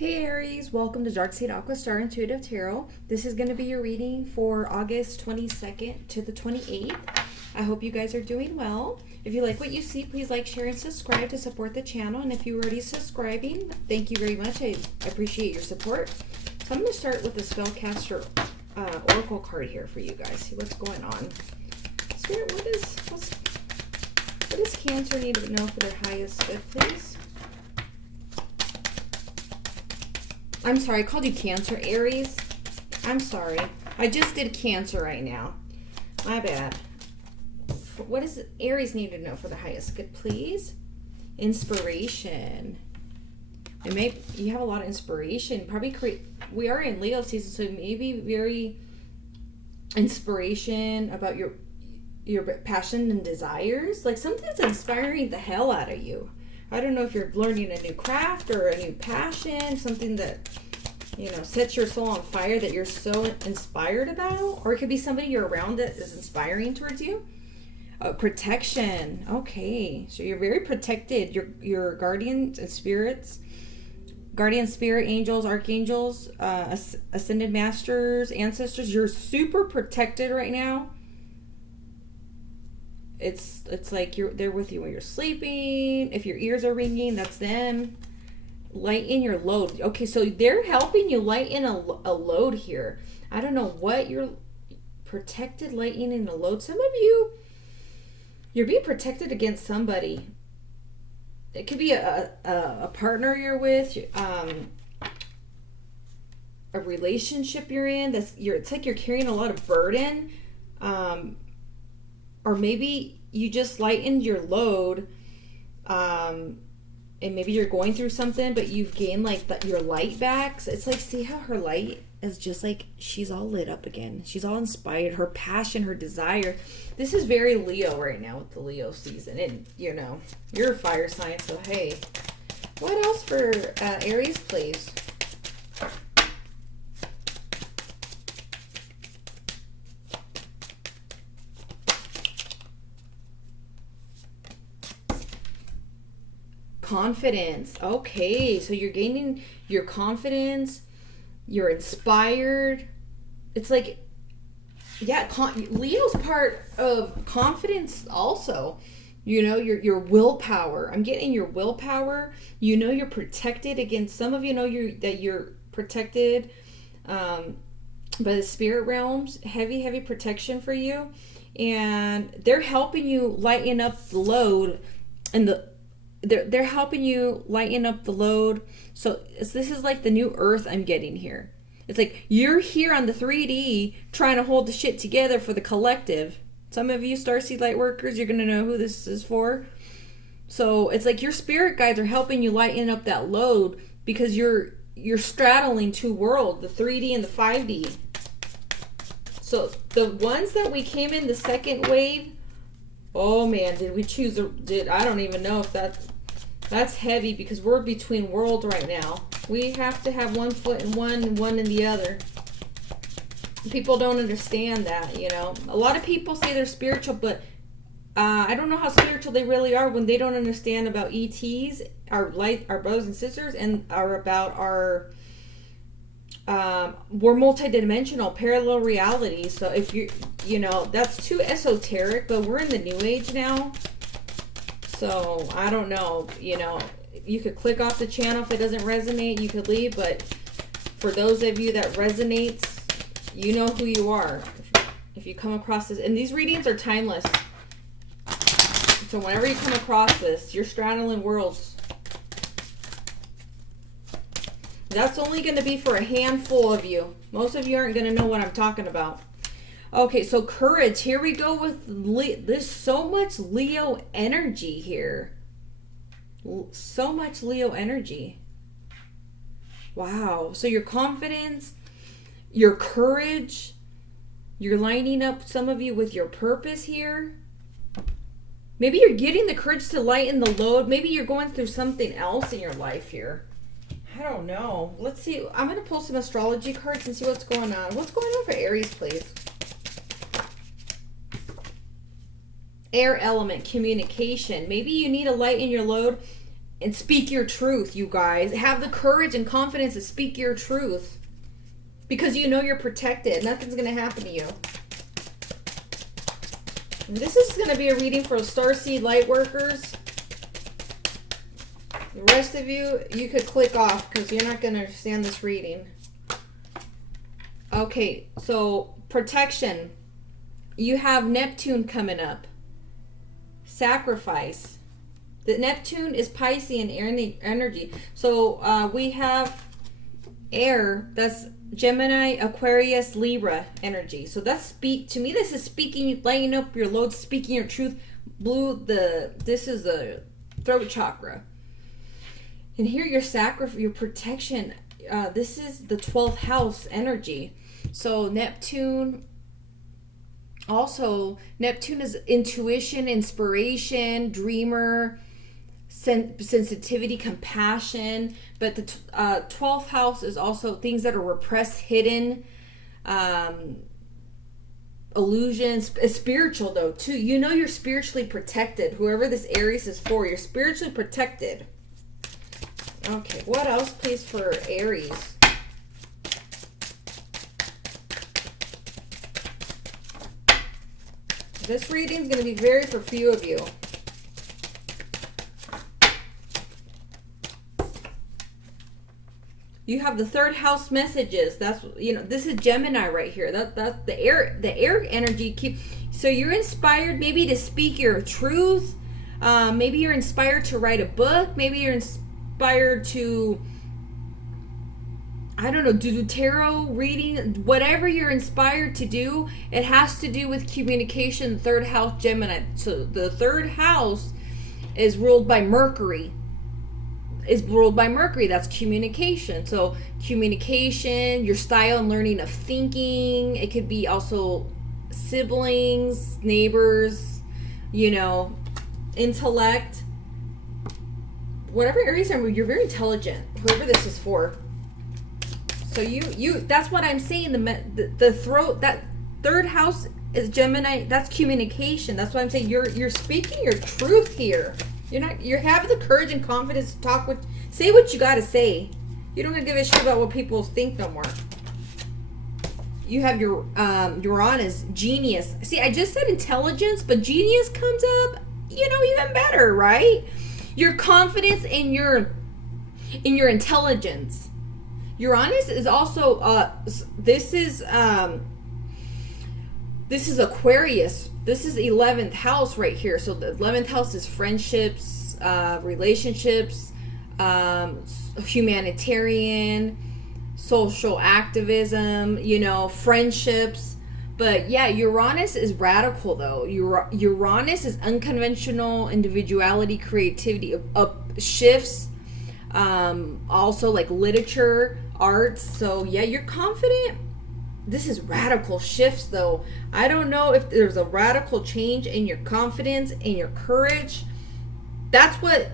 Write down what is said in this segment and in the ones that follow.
Hey Aries, welcome to Dark Side Aqua Star Intuitive Tarot. This is going to be your reading for August 22nd to the 28th. I hope you guys are doing well. If you like what you see, please like, share, and subscribe to support the channel. And if you're already subscribing, thank you very much. I appreciate your support. So I'm going to start with the Spellcaster Oracle card here for you guys. See what's going on. Spirit, what does Cancer need to know for their highest good, please? I'm sorry, I called you Cancer, Aries. I'm sorry. I just did Cancer right now. My bad. What does Aries need to know for the highest good, please? Inspiration. You have a lot of inspiration. We are in Leo season, so maybe very inspiration about your passion and desires. Like something's inspiring the hell out of you. I don't know if you're learning a new craft or a new passion, something that, sets your soul on fire that you're so inspired about. Or it could be somebody you're around that is inspiring towards you. Protection. Okay. So you're very protected. Your guardians and spirits, guardian spirit angels, archangels, ascended masters, ancestors, you're super protected right now. It's like they're with you when you're sleeping. If your ears are ringing, that's them. Lighten your load. Okay, so they're helping you lighten a load here. I don't know what you're protected, lightening a load. Some of you're being protected against somebody. It could be a partner you're with, a relationship you're in. It's like you're carrying a lot of burden. Or maybe you just lightened your load, and maybe you're going through something, but you've gained your light back. So it's like, see how her light is just like, she's all lit up again. She's all inspired. Her passion, her desire. This is very Leo right now with the Leo season. And, you're a fire sign, so hey. What else for Aries, please? Confidence. Okay, so you're gaining your confidence. You're inspired. It's like, yeah, Leo's part of confidence also. Your willpower. I'm getting your willpower. You're protected against. Some of you know that you're protected by the spirit realms. Heavy protection for you, and they're helping you lighten up the load and they're helping you lighten up the load. So this is like the new earth I'm getting here. It's like you're here on the 3D trying to hold the shit together for the collective. Some of you Starseed light workers, you're going to know who this is for. So it's like your spirit guides are helping you lighten up that load because you're straddling two worlds, the 3D and the 5D. So the ones that we came in the second wave, oh man, did we choose I don't even know if that's heavy because we're between worlds right now. We have to have one foot in one and one in the other. People don't understand that, A lot of people say they're spiritual, but I don't know how spiritual they really are when they don't understand about ETs, our brothers and sisters, and about our we're multidimensional, parallel reality. So if that's too esoteric, but we're in the new age now. So I don't know, you could click off the channel if it doesn't resonate, you could leave, but for those of you that resonates, you know who you are. If you come across this, and these readings are timeless. So whenever you come across this, you're straddling worlds. That's only going to be for a handful of you. Most of you aren't going to know what I'm talking about. Okay, so courage. Here we go with there's so much Leo energy here. So much Leo energy. Wow. So your confidence, your courage, you're lining up some of you with your purpose here. Maybe you're getting the courage to lighten the load. Maybe you're going through something else in your life here. I don't know. Let's see. I'm going to pull some astrology cards and see what's going on. What's going on for Aries, please? Air element, communication. Maybe you need to lighten your load and speak your truth, you guys. Have the courage and confidence to speak your truth. Because you know you're protected. Nothing's going to happen to you. And this is going to be a reading for Starseed Lightworkers. The rest of you, you could click off because you're not going to understand this reading. Okay, so protection. You have Neptune coming up. Sacrifice. The Neptune is Piscean energy. So we have air. That's Gemini, Aquarius, Libra energy. So that's to me, this is speaking, lighting up your load, speaking your truth. This is the throat chakra. And here your your protection. This is the 12th house energy. So Neptune is intuition, inspiration, dreamer, sensitivity, compassion. But the 12th house is also things that are repressed, hidden, illusions. It's spiritual though too. You know you're spiritually protected. Whoever this Aries is for, you're spiritually protected. Okay, what else please for Aries? This reading is going to be very for few of you. You have the third house messages. That's, this is Gemini right here. That's the air energy. So you're inspired maybe to speak your truth. Maybe you're inspired to write a book. Maybe you're inspired to, I don't know, do tarot reading. Whatever you're inspired to do, it has to do with communication. Third house Gemini. So the third house is ruled by Mercury. That's communication. So communication, your style and learning of thinking. It could be also siblings, neighbors, intellect. Whatever Aries are, you're very intelligent. Whoever this is for. So you that's what I'm saying. The throat, that third house is Gemini. That's communication. That's what I'm saying. You're speaking your truth here. You're having the courage and confidence to say what you gotta say. You don't give a shit about what people think no more. You have your Uranus, genius. See, I just said intelligence, but genius comes up, even better, right? Your confidence in your intelligence. Uranus is also this is Aquarius. This is 11th house right here. So the 11th house is friendships, relationships, humanitarian, social activism, friendships. But yeah, Uranus is radical though. Uranus is unconventional individuality, creativity, shifts, also like literature, arts. So yeah, you're confident. This is radical shifts though. I don't know if there's a radical change in your confidence and your courage. That's what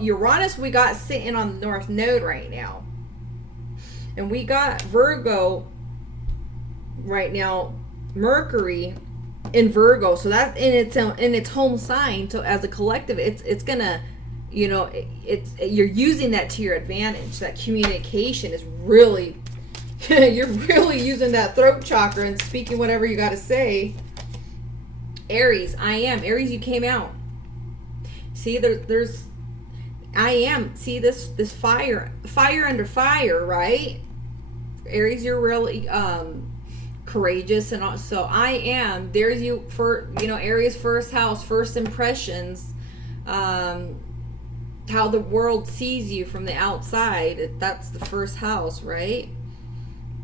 Uranus we got sitting on the North Node right now. And we got Virgo right now, Mercury in Virgo. So that's in its home sign. So as a collective, it's gonna, you're using that to your advantage. That communication is really you're really using that throat chakra and speaking whatever you got to say. Aries, I am. Aries, you came out. See, there's I am. See this fire under fire, right? Aries, you're really courageous, and also I am. There's you for Aries, first house, first impressions. How the world sees you from the outside. That's the first house, right?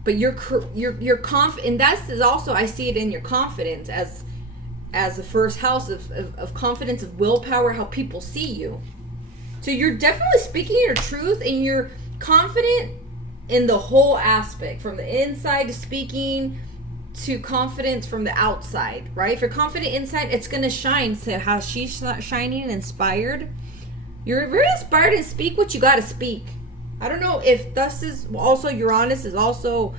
But you're confident, and that's is also, I see it in your confidence as the first house of confidence, of willpower, how people see you. So you're definitely speaking your truth, and you're confident in the whole aspect, from the inside to speaking to confidence from the outside, right? If you're confident inside, it's going to shine. So how she's shining and inspired. You're very inspired to speak what you got to speak. I don't know if this is also Uranus is also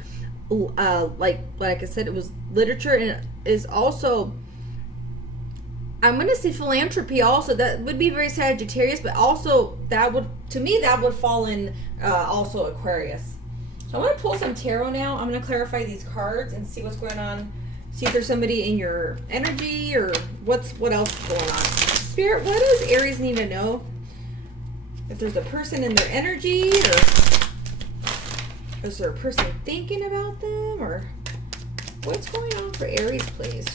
like I said, it was literature, and is also I'm going to say philanthropy also. That would be very Sagittarius, but also that would, to me, that would fall in also Aquarius. So I'm going to pull some tarot now. I'm going to clarify these cards and see what's going on. See if there's somebody in your energy or what else is going on. Spirit, what does Aries need to know? If there's a person in their energy, or is there a person thinking about them, or what's going on for Aries, please?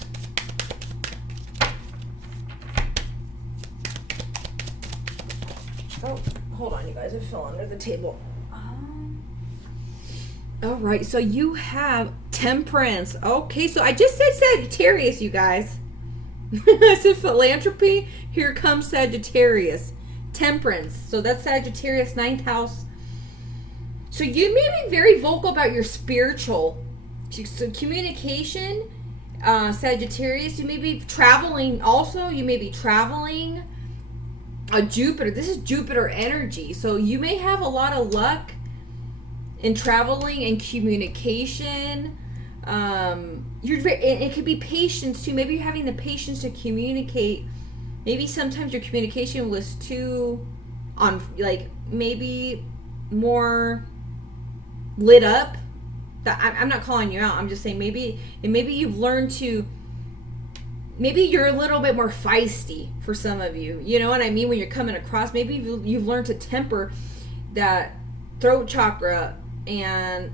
Oh, hold on, you guys. I fell under the table. All right, so you have Temperance. Okay, so I just said Sagittarius, you guys. I said philanthropy. Here comes Sagittarius. Temperance. So that's Sagittarius, 9th house. So you may be very vocal about your spiritual. So communication, Sagittarius. You may be traveling also. You may be traveling. Jupiter. This is Jupiter energy. So you may have a lot of luck in traveling and communication. It could be patience too. Maybe you're having the patience to communicate. Maybe sometimes your communication was too maybe more lit up. I'm not calling you out. I'm just saying maybe you've learned to. Maybe you're a little bit more feisty for some of you. You know what I mean? When you're coming across, maybe you've learned to temper that throat chakra, and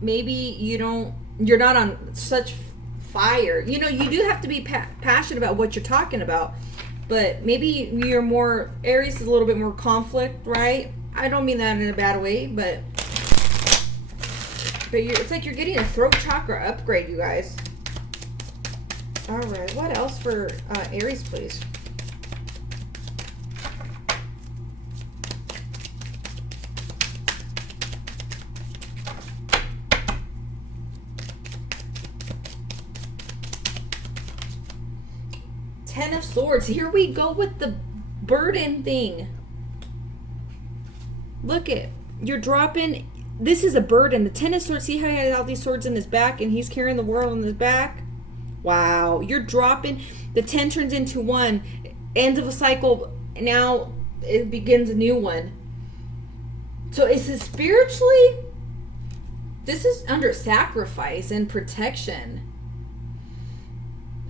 maybe you're not on such fire. You know, you do have to be passionate about what you're talking about, but maybe you're more, Aries is a little bit more conflict, right? I don't mean that in a bad way, but it's like you're getting a throat chakra upgrade, you guys. All right, what else for Aries, please? Ten of Swords. Here we go with the burden thing. Look it. You're dropping. This is a burden. The Ten of Swords. See how he has all these swords in his back and he's carrying the world on his back? Wow. You're dropping. The 10 turns into 1. End of a cycle. Now it begins a new one. So is it spiritually? This is under sacrifice and protection.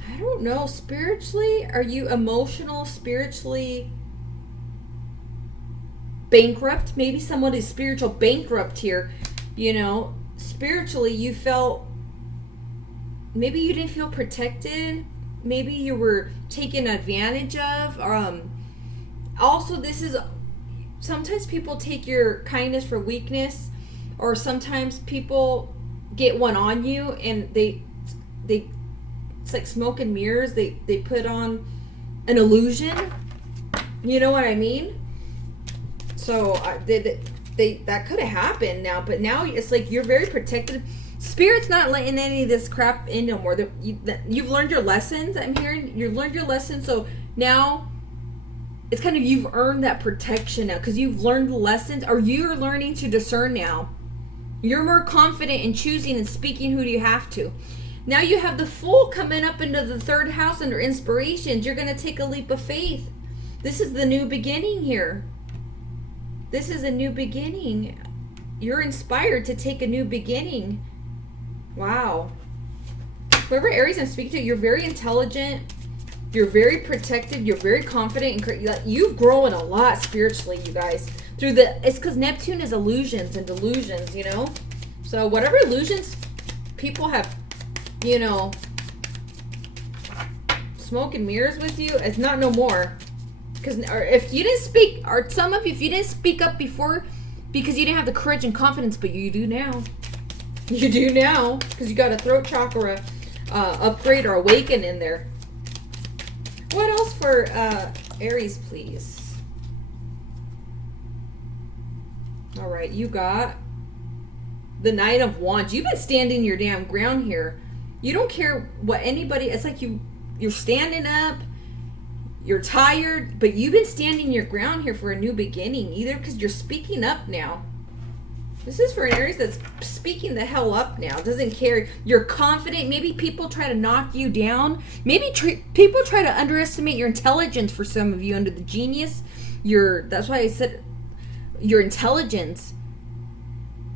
I don't know. Spiritually, are you emotional, spiritually bankrupt? Maybe someone is spiritual bankrupt here. You know, spiritually you felt, maybe you didn't feel protected. Maybe you were taken advantage of. Also, this is, sometimes people take your kindness for weakness, or sometimes people get one on you and they it's like smoke and mirrors. They put on an illusion. You know what I mean? So that could have happened now, but now it's like you're very protected. Spirit's not letting any of this crap in no more. You've learned your lessons. I'm hearing you've learned your lessons. So now it's kind of, you've earned that protection now because you've learned the lessons, or you're learning to discern now. You're more confident in choosing and speaking who do you have to. Now you have the Fool coming up into the 3rd house under inspirations. You're going to take a leap of faith. This is the new beginning here. This is a new beginning. You're inspired to take a new beginning. Wow. Whoever Aries I'm speaking to, you're very intelligent. You're very protected. You're very confident. And you've grown a lot spiritually, you guys. It's because Neptune is illusions and delusions, you know? So whatever illusions people have, you know, smoke and mirrors with you, it's not no more. Because if you didn't speak, or some of you, if you didn't speak up before because you didn't have the courage and confidence, but you do now. You do now, because you got a throat chakra upgrade or awaken in there. What else for Aries, please? All right, you got the Knight of Wands. You've been standing your damn ground here. You don't care what anybody, it's like you're standing up, you're tired, but you've been standing your ground here for a new beginning, either because you're speaking up now. This is for an Aries that's speaking the hell up now. Doesn't care. You're confident. Maybe people try to knock you down. Maybe people try to underestimate your intelligence for some of you under the genius. That's why I said your intelligence.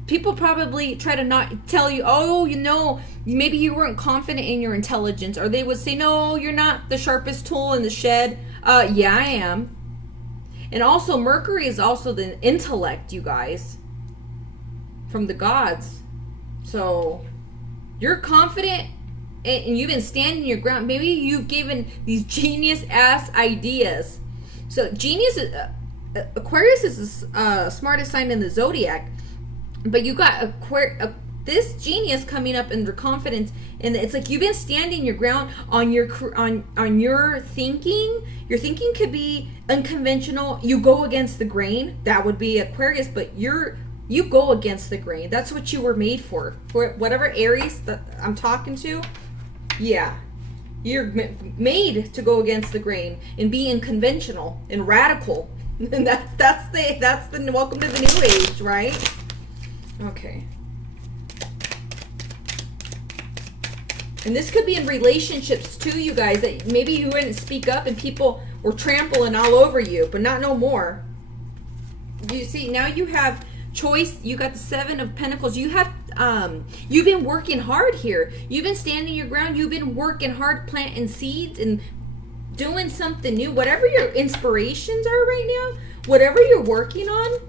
People probably try to not tell you, oh, maybe you weren't confident in your intelligence. Or they would say, no, you're not the sharpest tool in the shed. Yeah, I am. And also, Mercury is also the intellect, you guys. From the gods. So you're confident and you've been standing your ground. Maybe you've given these genius ass ideas. So genius Aquarius is the smartest sign in the zodiac, but you got this genius coming up in their confidence, and it's like you've been standing your ground on your thinking. Your thinking could be unconventional. You go against the grain. That would be Aquarius, but you go against the grain. That's what you were made for. For whatever Aries that I'm talking to, yeah. You're made to go against the grain and be unconventional and radical. And that's the welcome to the new age, right? Okay. And this could be in relationships too, you guys, that maybe you wouldn't speak up and people were trampling all over you, but not no more. You see, now you have choice. You got the Seven of Pentacles. You have you've been working hard here. You've been standing your ground. You've been working hard, planting seeds and doing something new. Whatever your inspirations are right now, whatever you're working on,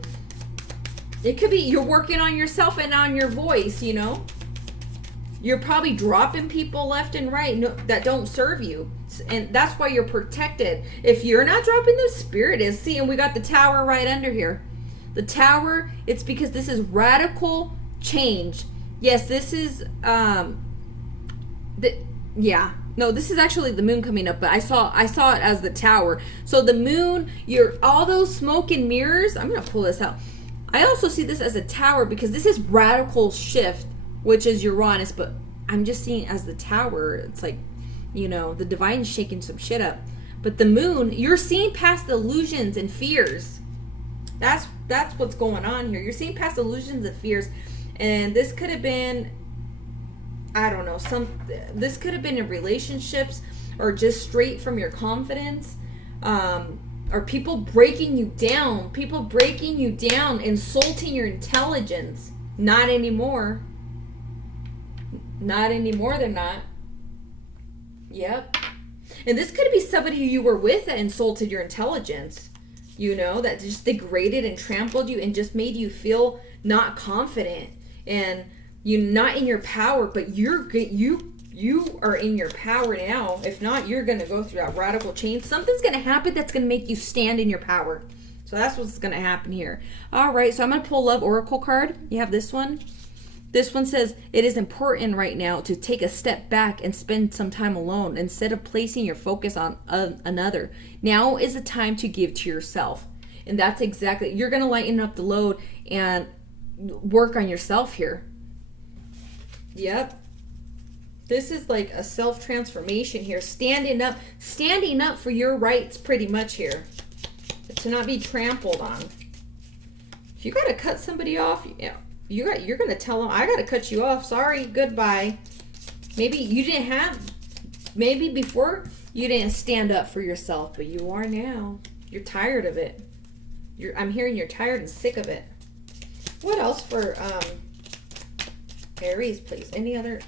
it could be you're working on yourself and on your voice, You're probably dropping people left and right that don't serve you. And that's why you're protected. If you're not dropping them, Spirit is. See, and we got the Tower right under here. The Tower, it's because this is radical change. Yes, this is this is actually the moon coming up, but I saw it as the Tower. So the moon, all those smoke and mirrors, I'm going to pull this out. I also see this as a Tower because this is radical shift, which is Uranus, but I'm just seeing it as the Tower. It's like, the divine's shaking some shit up. But the moon, you're seeing past the illusions and fears. That's what's going on here. You're seeing past illusions and fears. And this could have been, I don't know, this could have been in relationships or just straight from your confidence. Or people breaking you down. Insulting your intelligence. Not anymore. Not anymore, they're not. Yep. And this could be somebody you were with that insulted your intelligence. That just degraded and trampled you and just made you feel not confident and you're not in your power, but you are in your power now. If not, you're going to go through that radical change. Something's going to happen that's going to make you stand in your power. So that's what's going to happen here. All right, so I'm going to pull Love Oracle card. You have this one. This one says, it is important right now to take a step back and spend some time alone instead of placing your focus on another. Now is the time to give to yourself. And that's exactly, you're going to lighten up the load and work on yourself here. Yep. This is like a self-transformation here. Standing up for your rights pretty much here. To not be trampled on. If you got to cut somebody off, you're going to tell them, I got to cut you off. Sorry, goodbye. Maybe before you didn't stand up for yourself, but you are now. You're tired of it. I'm hearing you're tired and sick of it. What else for Aries, please? Any other?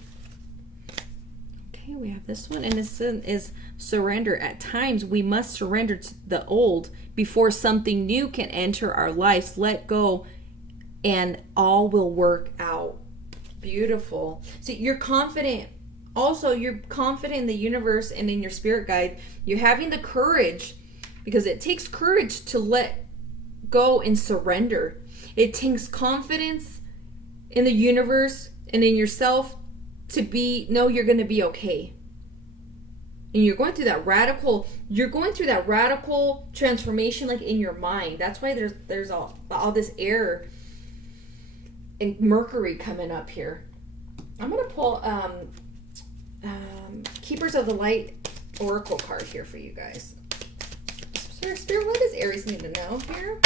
Okay, we have this one, and this is surrender. At times, we must surrender to the old before something new can enter our lives. Let go, and all will work out. Beautiful. So you're confident. Also, you're confident in the universe and in your spirit guide. You're having the courage, because it takes courage to let go and surrender. It takes confidence in the universe and in yourself to know you're going to be okay. And you're going through that radical transformation, like in your mind. That's why there's all this air and Mercury coming up here. I'm going to pull Keepers of the Light Oracle card here for you guys. Spirit, what does Aries need to know here?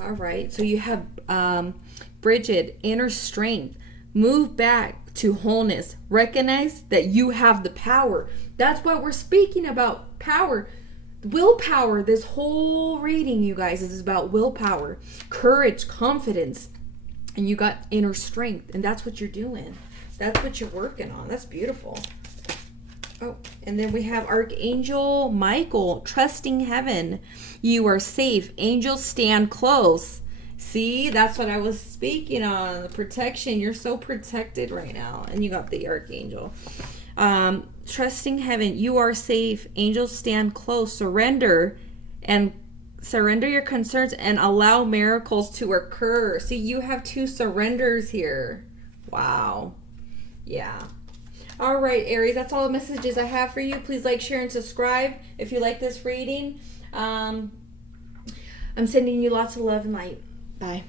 All right. So you have Bridget, inner strength. Move back to wholeness. Recognize that you have the power. That's what we're speaking about. Power. Willpower. This whole reading, you guys, is about willpower, courage, confidence. And you got inner strength. And that's what you're doing. That's what you're working on. That's beautiful. Oh, and then we have Archangel Michael, trusting heaven. You are safe. Angels stand close. See, that's what I was speaking on. The protection. You're so protected right now. And you got the Archangel. Trusting heaven. You are safe. Angels stand close. Surrender your concerns and allow miracles to occur. See, you have 2 surrenders here. Wow. Yeah. All right, Aries, that's all the messages I have for you. Please like, share, and subscribe if you like this reading. I'm sending you lots of love and light. Bye.